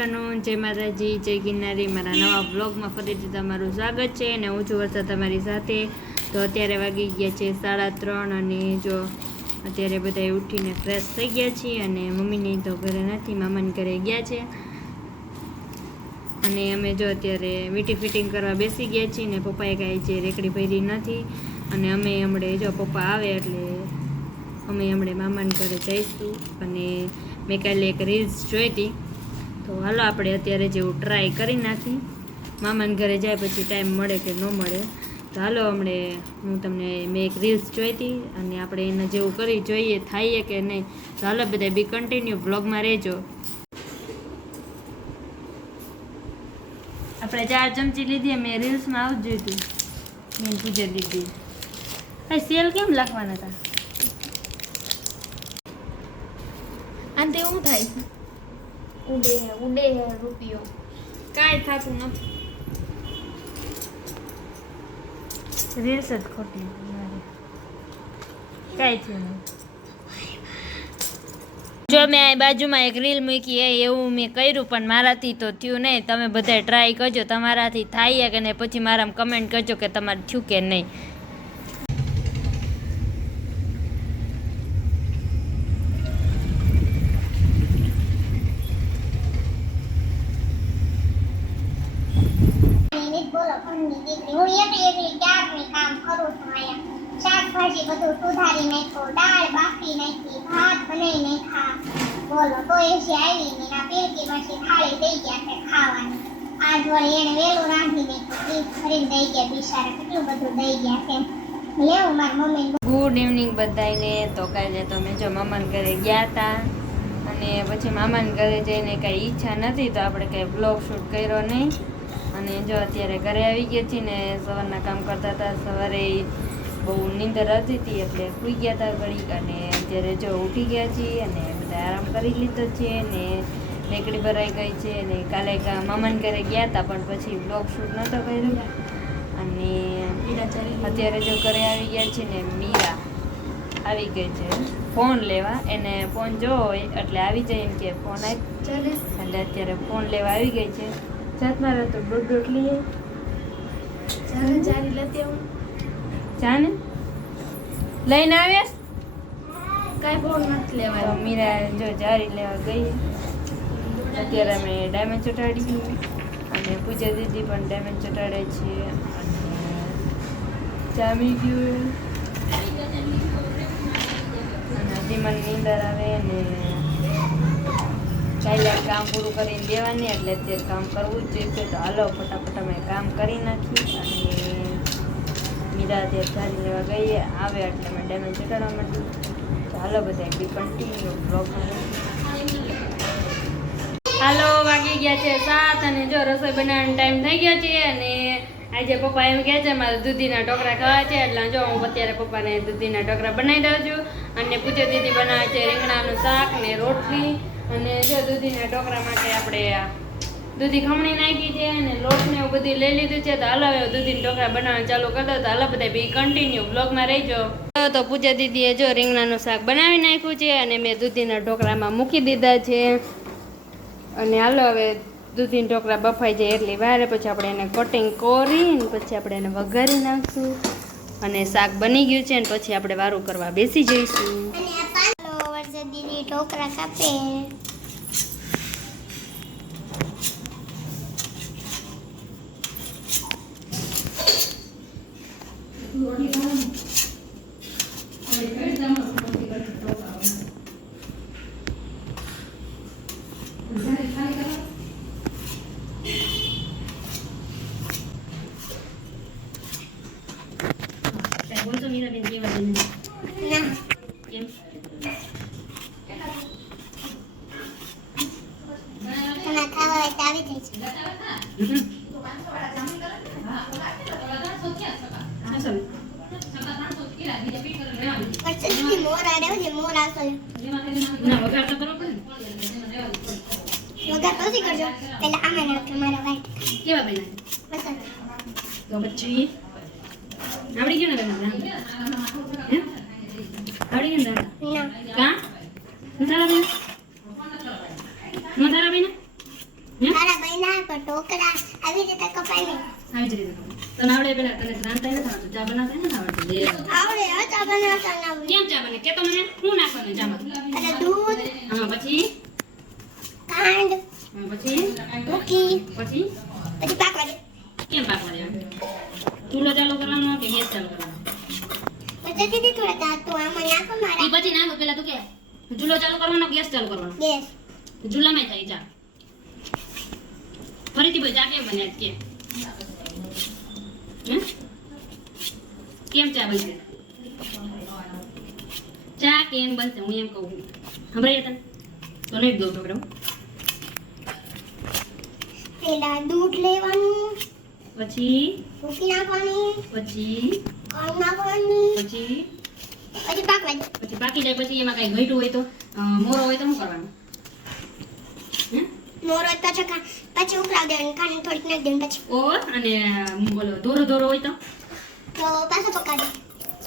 Afternoon જય માતાજી, જય ગિરનારી. મારા નવા બ્લોગમાં ફરીથી તમારું સ્વાગત છે અને હું છું વર્ષા તમારી સાથે. તો અત્યારે વાગી ગયા છે સાડા ત્રણ અને જો અત્યારે બધા ઉઠીને ફ્રેશ થઈ ગયા છીએ અને મમ્મીની તો ઘરે નથી, મામાને ઘરે ગયા છે. અને અમે જો અત્યારે વીટી ફિટિંગ કરવા બેસી ગયા છીએ ને પપ્પાએ કાંઈ જે રેકડી ભરી નથી. અને અમે હમણાં જો પપ્પા આવે એટલે અમે હમણાં મામાને ઘરે જઈશું. અને મેં કાલે એક રીલ્સ જોઈ હતી. તો હાલો આપણે અત્યારે જેવું ટ્રાય કરી નાખી મામાને ઘરે જાય પછી ટાઈમ મળે કે ન મળે. તો હાલો હમણે હું તમને મેં એક રીલ્સ જોઈ હતી અને આપણે એને જેવું કરી જોઈએ, થાય કે નહીં. તો હાલો બધા બી કન્ટિન્યુ બ્લોગમાં રહેજો. આપણે ચાર ચમચી લીધી મેં રીલ્સમાં આવું જ જોયું હતું. મેં પૂજે દીધી હા સેલ કેમ લખવાના હતા? અને તે શું થાય? ઉડે ઉડે રૂપિયો કાંઈ થતું નથી રીલ્સ જ ખોટી કાંઈ થયું જો મેં આ બાજુમાં એક રીલ મૂકી એ એવું મેં કર્યું પણ મારાથી તો થયું નહીં. તમે બધા ટ્રાય કરજો તમારાથી થાય કે નહીં પછી મારામાં કમેન્ટ કરજો કે તમારે થયું કે નહીં નિમિત બોલો ઘરની દીકરી હું એકલી એકલી ક્યારની કામ કરું છું અહીંયા શાકભાજી બધું સુધારી નાખો દાળ બાફી નાખી ભાત બનાવી નાખા બોલો તો એ જે આવી ને ના પછી થાળી દઈ ગયા છે ખાવાની આજ વળી એને વેલું રાંધી નાખ્યું ડીશ ભરીને દઈ ગયા બિચારા કેટલું બધું દઈ ગયા છે ગુડ ઇવનિંગ બધાને તો કાલે તો મેં જો મામાને ઘરે ગયા હતા અને પછી મામાને ઘરે જઈને કાંઈ ઈચ્છા નથી, તો આપણે કાંઈ બ્લોગ શૂટ કર્યો નહીં. અને જો અત્યારે ઘરે આવી ગયા છીએ ને સવારના કામ કરતા હતા સવારે બહુ નીંદર હતી હતી એટલે સૂઈ ગયા હતા ઘડીક અને અત્યારે જો ઉઠી ગયા છીએ અને બધા આરામ કરી લીધો છે ને રેકડી ભરાઈ ગઈ છે અને કાલે મામાન ઘરે ગયા હતા પણ પછી બ્લોગ શૂટ નહોતો કર્યો. અને અત્યારે જો ઘરે આવી ગયા છે ને મીરા આવી ગઈ છે. ફોન લેવા એને ફોન જો હોય એટલે આવી જાય એમ કે ફોન આવી ચાલે. એટલે અત્યારે ફોન લેવા આવી ગઈ છે. જાત રહેતો દોઢ દોઢ લઈએ. ચાને લેતી હું લઈને આવ્યા? કાંઈ બહુ નથી લેવાય. મીરા જો જારી લેવા ગઈ. અત્યારે અમે ડાયમંડ ચોટાડી અને પૂજા દીદી પણ ડાયમંડ ચોટાડે છે. અને જામી ગયું. અને ધીમન નીંદર આવે અને કાલે કામ પૂરું કરીને દેવાની, એટલે અત્યારે કામ કરવું જ જોઈએ. તો હાલો, ફટાફટ અમે કામ કરી નાખી અને મીરા અત્યારે ચાલી લેવા ગઈએ. આવે એટલે અમે ડેમેજ ચડાવવા માંડ્યું તો હાલો, બધા બી કન્ટિન્યુ બ્લોગમાં હાલો, વાગી ગયા છે સાત અને જો રસોઈ બનાવવાનો ટાઈમ થઈ ગયો છે અને આજે પપ્પા એમ કહે છે, મારે દૂધીના ઢોકળા ખાવા છે. એટલે જો હું અત્યારે પપ્પાને દૂધીના ઢોકળા બનાવી દઉં છું અને પૂજા દીદી બનાવે છે રીંગણાનું શાક ને રોટલી. અને જો દૂધીના ઢોકળા માટે આપણે દૂધી ખમણી નાખી છે અને લોટ ને એવું બધું લઈ લીધું છે. તો હાલો હવે દૂધીના ઢોકળા બનાવવાનું ચાલુ કરી તો હાલો બધા બી કન્ટિન્યુ બ્લોગમાં રહીજો. તો પૂજા દીદીએ જો રીંગણાનું શાક બનાવી નાખ્યું છે અને મેં દૂધીના ઢોકળામાં મૂકી દીધા છે. અને હાલો હવે દૂધીના ઢોકળા બફાઈ જાય એટલી વારે પછી આપણે એને કટિંગ કરીને પછી આપણે એને વઘારી નાખશું. અને શાક બની ગયું છે ને પછી આપણે વારું કરવા બેસી જઈશું. અને ઢોકળા કાપે. ના તમે ખાવા હોય તો આવી જાય છે વર્ષે દીદી મોર આડે તો પછી આવડી ગયું ને હે? આવડી ગયું ના બેન બેન? મારા બહેના પર ટોકરા આવી રીતે કપાય નહીં આવી રીતે. તને આવડે પેલા તને રાંધતા નથી ને ચા બનાવતા ને આવડે આવડે ચા બનાવતા ના. કેમ ચા બને? કે તો મને શું નાખવાનું ચામાં અને દૂધ. હા પછી? ખાંડ. હા, પછી? મૂકી પછી? પછી પાકવા દે કેમ પાકવા દે ચૂલો ચાલુ કરવાનો કે ગેસ ચાલુ કરવાનો? પછી દીદી થોડા તો આમાં નાખો મારા. ઈ પછી નાખો પેલા તું કે ચૂલો ચાલુ કરવાનો ગેસ ચાલુ કરવાનો? ગેસ. ચૂલામાં થાય ચા. ફરીથી ભાઈ ચા કેમ બને કે? હે? કેમ ચા બનશે? ચા કેમ બનશે? હું એમ કહું સંભળાય તને? તો નહીં દઉં છોકરા પેલા દૂધ લેવાનું પછી? ભૂકી નાખવાની પછી? ખાંડ નાખવાની પછી? પછી પાકવા દે પછી પાકી જાય પછી એમાં કઈ ઘટ્યું હોય તો મોરો હોય તો શું કરવાનું? મોરો પાછો પછી ઉકળાવ દેવાનું ખાંડ થોડીક નાખી દેવાની પછી. ઓર અને બોલો દોરો દોરો હોય તો? તો પાછો પકા દે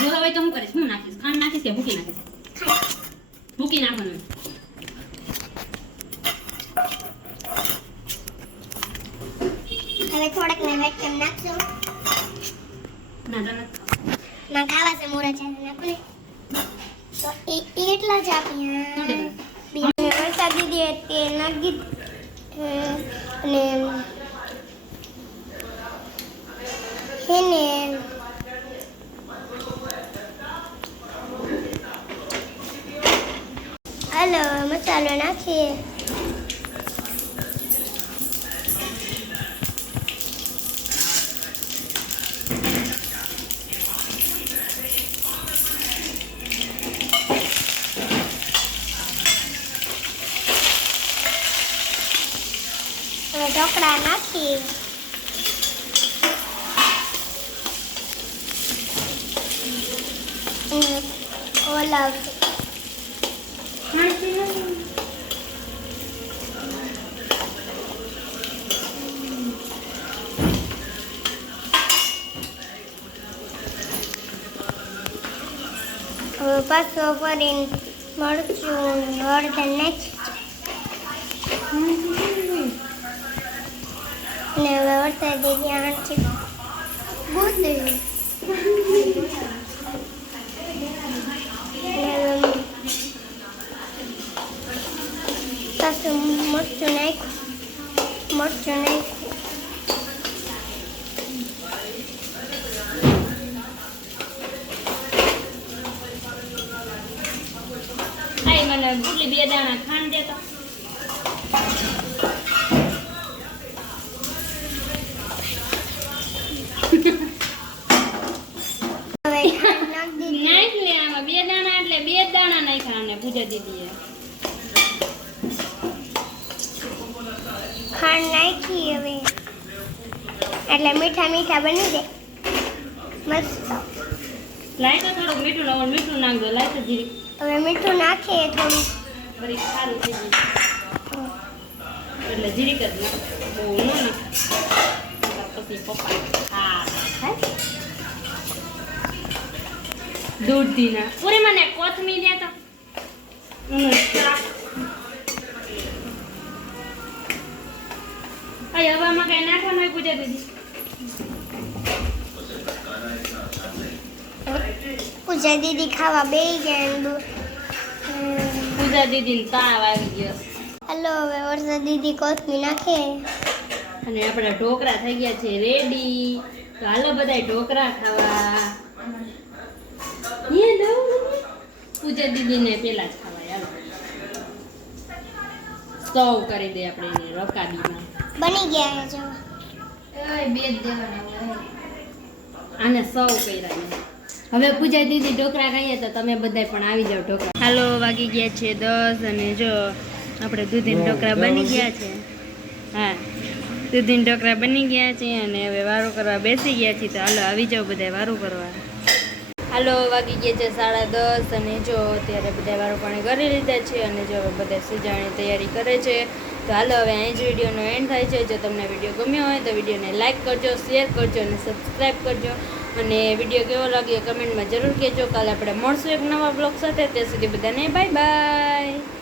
દોરો હોય તો હું કરીશ? હું નાખીશ? ખાંડ નાખીશ કે ભૂકી નાખીશ? ભૂકી નાખવાનું. હવે થોડાક ને વેટ કેમ નાખજો ના ના ખાવા છે મોરા છે નાખું ને. તો એટલા જ આપ્યા વરસાદ દીદી તે નાખી અને એને હાલો મસાલો નાખીએ હવે ઢોકળા નાખીએ અને ઓલા હવે પાછો ફરીને મરચું હળદર નાખી ને હવે વરસાદ દીદી આણથી ગુંદરી પાછું મરચું નાખ્યું મરચું દેતો હવે ખાંડ નાખી દીધી નાખ લે આમાં બે દાણા એટલે બે જ દાણા નાખ્યા અને પૂજા દીદીએ ખાંડ નાખી હવે એટલે મીઠા મીઠા બની જાય મસ્ત લાય તો થોડુંક મીઠું મીઠું નાખ દો લાય તો જીરી હવે મીઠું નાખીએ થોડું બરી સારું થઈ જાય એટલે જીરી કરી બહુ ન નાખ પછી પપ્પા હા? દૂધ દીના પૂરી મને કોથમી દે તો. હવામાં કઈ નાખવાનું હોય પૂજા દીદી પૂજા દીદી ખાવા બે ગયા પૂજા દીદી તાવ આવી ગયો. હલો હવે વરસાદ દીદી કોથમી નાખે. અને આપણા ઢોકળા થઈ ગયા છે રેડી. તો હાલો બધાય ઢોકળા ખાવા. પૂજા દીદીને પેલા જ ખવાય હાલો. સૌ કરી દે આપણે એને રકાબીમાં બની ગયા છે જો. આને સૌ કર્યા હવે પૂજા દીદી ઢોકળા ખાઈએ તો તમે બધાય પણ આવી જાઓ ઢોકળા. હાલો વાગી ગયા છે દસ અને જો આપણે દૂધીન ઢોકળા બની ગયા છે. હા દૂધીન ઢોકળા બની ગયા છે અને હવે વારું કરવા બેસી ગયા છીએ તો હાલો આવી જાઓ બધા વારું કરવા. હાલો, વાગી ગયા છે સાડા દસ અને જો અત્યારે બધા પાણી કરી લીધા છે અને જો હવે બધા સજાવાની તૈયારી કરે છે. તો હાલો, હવે અહીં જ વિડીયોનો એન્ડ થાય છે. જો તમને વીડિયો ગમ્યો હોય તો વિડીયોને લાઇક કરજો શેર કરજો અને સબસ્ક્રાઈબ કરજો. અને વીડિયો કેવો લાગ્યો કમેન્ટમાં જરૂર કહેજો. કાલે આપણે મળશું એક નવા બ્લોગ સાથે. ત્યાં સુધી બધાને બાય બાય